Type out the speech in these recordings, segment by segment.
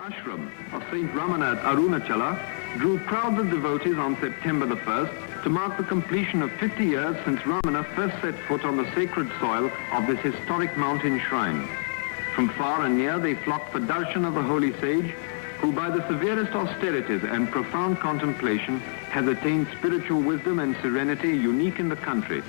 ashram of Saint Ramana at Arunachala drew crowds of devotees on September the 1st to mark the completion of 50 years since Ramana first set foot on the sacred soil of this historic mountain shrine. From far and near they flocked for darshan of the holy sage, who by the severest austerities and profound contemplation has attained spiritual wisdom and serenity unique in the country.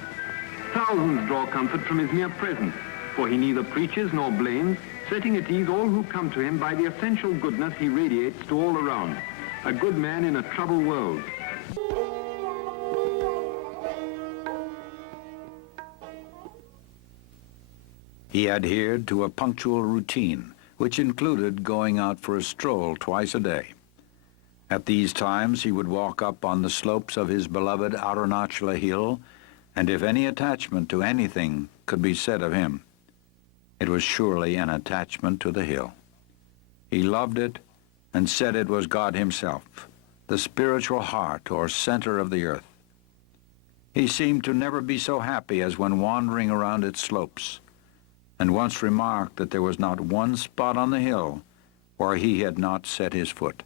Thousands draw comfort from his mere presence, for he neither preaches nor blames, setting at ease all who come to him by the essential goodness he radiates to all around. A good man in a troubled world. He adhered to a punctual routine, which included going out for a stroll twice a day. At these times, he would walk up on the slopes of his beloved Arunachala hill, and if any attachment to anything could be said of him, it was surely an attachment to the hill. He loved it and said it was God himself, the spiritual heart or center of the earth. He seemed to never be so happy as when wandering around its slopes, and once remarked that there was not one spot on the hill where he had not set his foot.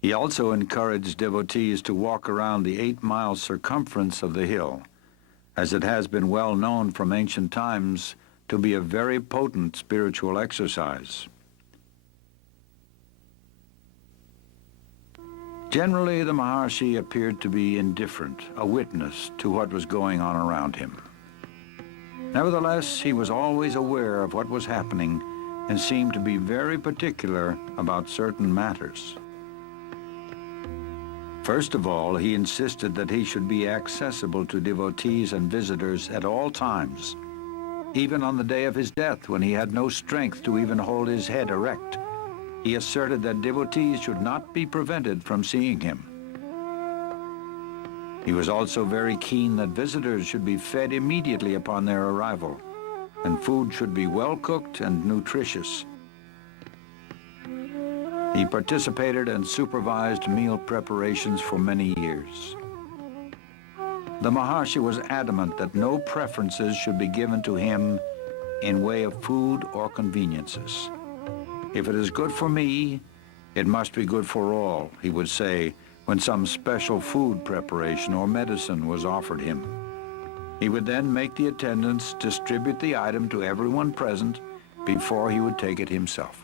He also encouraged devotees to walk around the 8-mile circumference of the hill, as it has been well known from ancient times to be a very potent spiritual exercise. Generally, the Maharshi appeared to be indifferent, a witness to what was going on around him. Nevertheless, he was always aware of what was happening and seemed to be very particular about certain matters. First of all, he insisted that he should be accessible to devotees and visitors at all times, even on the day of his death when he had no strength to even hold his head erect. He asserted that devotees should not be prevented from seeing him. He was also very keen that visitors should be fed immediately upon their arrival, and food should be well cooked and nutritious. He participated and supervised meal preparations for many years. The Maharshi was adamant that no preferences should be given to him in way of food or conveniences. If it is good for me, it must be good for all, he would say when some special food preparation or medicine was offered him. He would then make the attendants distribute the item to everyone present before he would take it himself.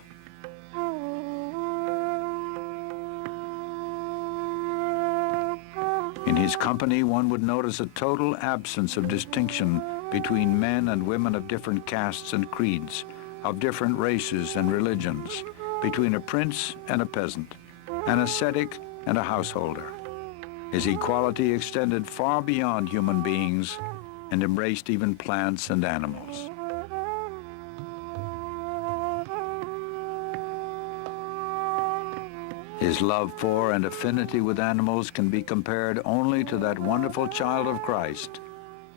In his company, one would notice a total absence of distinction between men and women of different castes and creeds, of different races and religions, between a prince and a peasant, an ascetic and a householder. His equality extended far beyond human beings and embraced even plants and animals. His love for and affinity with animals can be compared only to that wonderful child of Christ,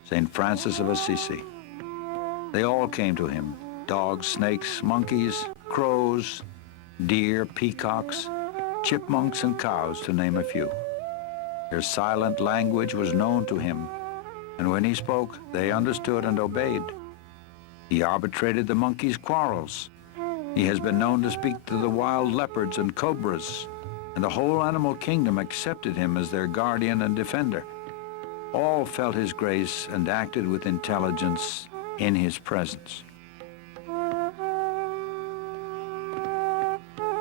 St. Francis of Assisi. They all came to him, dogs, snakes, monkeys, crows, deer, peacocks, chipmunks, and cows, to name a few. Their silent language was known to him, and when he spoke, they understood and obeyed. He arbitrated the monkeys' quarrels. He has been known to speak to the wild leopards and cobras, and the whole animal kingdom accepted him as their guardian and defender. All felt his grace and acted with intelligence in his presence.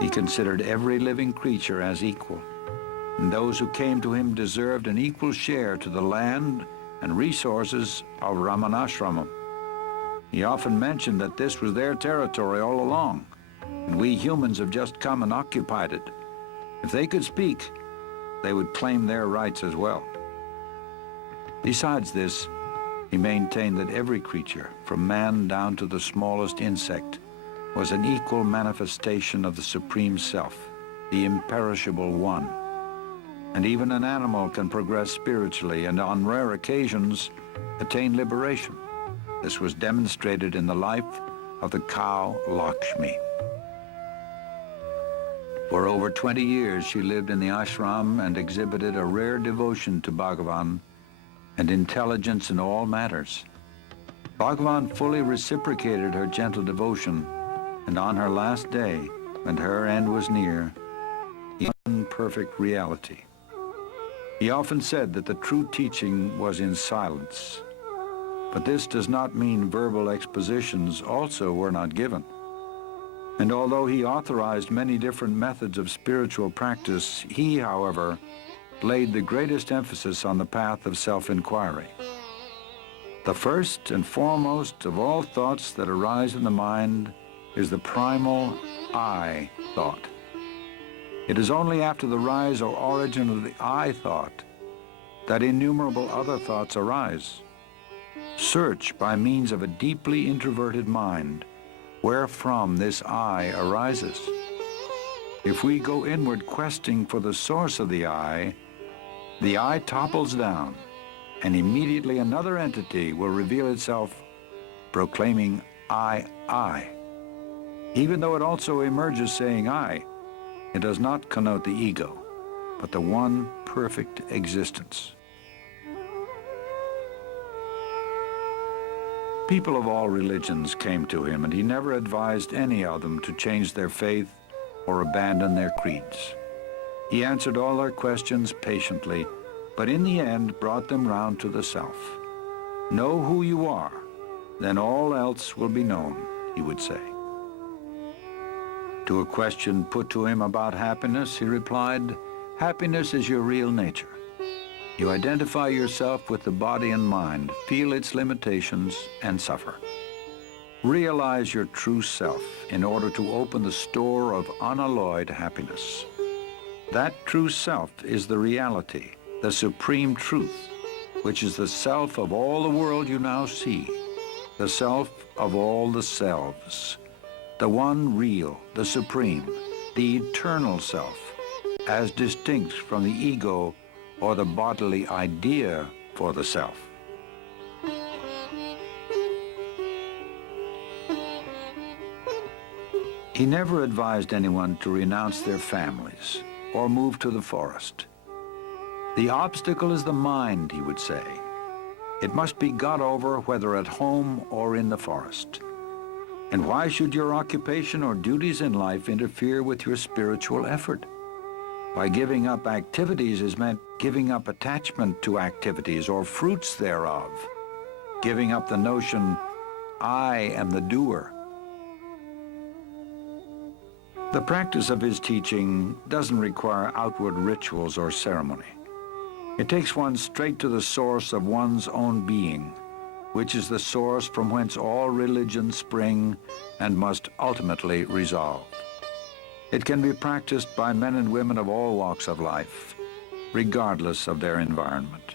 He considered every living creature as equal, and those who came to him deserved an equal share to the land and resources of Ramanashramam. He often mentioned that this was their territory all along, and we humans have just come and occupied it. If they could speak, they would claim their rights as well. Besides this, he maintained that every creature, from man down to the smallest insect, was an equal manifestation of the Supreme Self, the imperishable One. And even an animal can progress spiritually and on rare occasions attain liberation. This was demonstrated in the life of the cow Lakshmi. For over 20 years she lived in the ashram and exhibited a rare devotion to Bhagavan and intelligence in all matters. Bhagavan fully reciprocated her gentle devotion, and on her last day, and her end was near, in perfect reality. He often said that the true teaching was in silence, but this does not mean verbal expositions also were not given. And although he authorized many different methods of spiritual practice, he, however, laid the greatest emphasis on the path of self-inquiry. The first and foremost of all thoughts that arise in the mind is the primal I thought. It is only after the rise or origin of the I thought that innumerable other thoughts arise. Search by means of a deeply introverted mind wherefrom this I arises. If we go inward questing for the source of the I topples down, and immediately another entity will reveal itself proclaiming I. Even though it also emerges saying I, it does not connote the ego, but the one perfect existence. People of all religions came to him, and he never advised any of them to change their faith or abandon their creeds. He answered all their questions patiently, but in the end brought them round to the self. Know who you are, then all else will be known, he would say. To a question put to him about happiness, he replied, happiness is your real nature. You identify yourself with the body and mind, feel its limitations, and suffer. Realize your true self in order to open the store of unalloyed happiness. That true self is the reality, the supreme truth, which is the self of all the world you now see, the self of all the selves, the one real, the supreme, the eternal self, as distinct from the ego or the bodily idea for the self. He never advised anyone to renounce their families or move to the forest. The obstacle is the mind, he would say. It must be got over whether at home or in the forest. And why should your occupation or duties in life interfere with your spiritual effort? By giving up activities is meant giving up attachment to activities or fruits thereof, giving up the notion, I am the doer. The practice of his teaching doesn't require outward rituals or ceremony. It takes one straight to the source of one's own being, which is the source from whence all religions spring and must ultimately resolve. It can be practiced by men and women of all walks of life, regardless of their environment.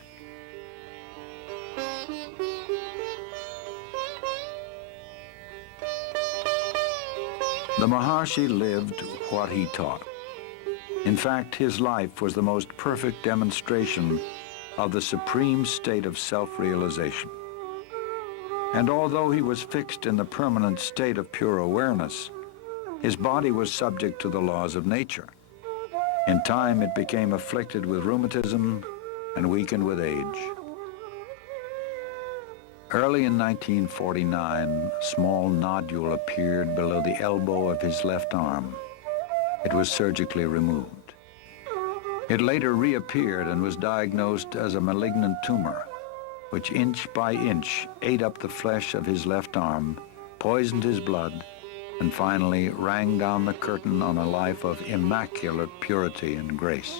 The Maharshi lived what he taught. In fact, his life was the most perfect demonstration of the supreme state of self-realization. And although he was fixed in the permanent state of pure awareness, his body was subject to the laws of nature. In time, it became afflicted with rheumatism and weakened with age. Early in 1949, a small nodule appeared below the elbow of his left arm. It was surgically removed. It later reappeared and was diagnosed as a malignant tumor, which inch by inch ate up the flesh of his left arm, poisoned his blood, and finally rang down the curtain on a life of immaculate purity and grace.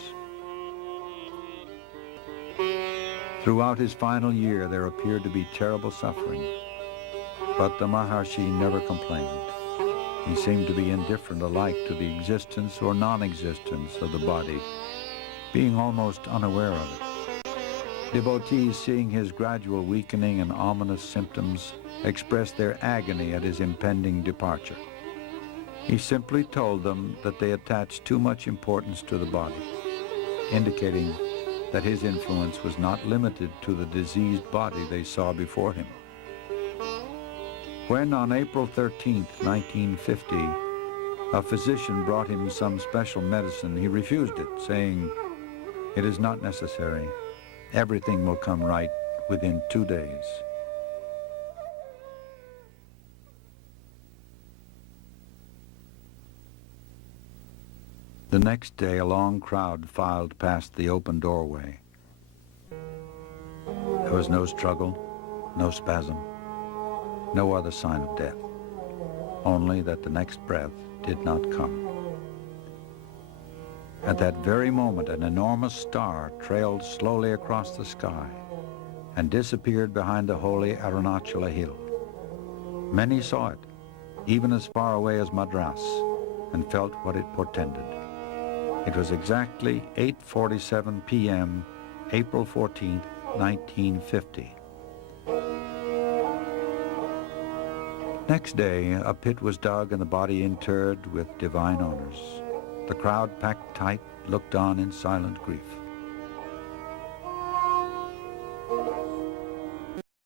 Throughout his final year, there appeared to be terrible suffering, but the Maharshi never complained. He seemed to be indifferent alike to the existence or non-existence of the body, being almost unaware of it. Devotees, seeing his gradual weakening and ominous symptoms, expressed their agony at his impending departure. He simply told them that they attached too much importance to the body, indicating that his influence was not limited to the diseased body they saw before him. When on April 13, 1950, a physician brought him some special medicine, he refused it, saying, "It is not necessary. Everything will come right within 2 days." The next day, a long crowd filed past the open doorway. There was no struggle, no spasm, no other sign of death, only that the next breath did not come. At that very moment, an enormous star trailed slowly across the sky and disappeared behind the holy Arunachala hill. Many saw it, even as far away as Madras, and felt what it portended. It was exactly 8:47 p.m., April 14, 1950. Next day, a pit was dug and the body interred with divine honors. The crowd, packed tight, looked on in silent grief.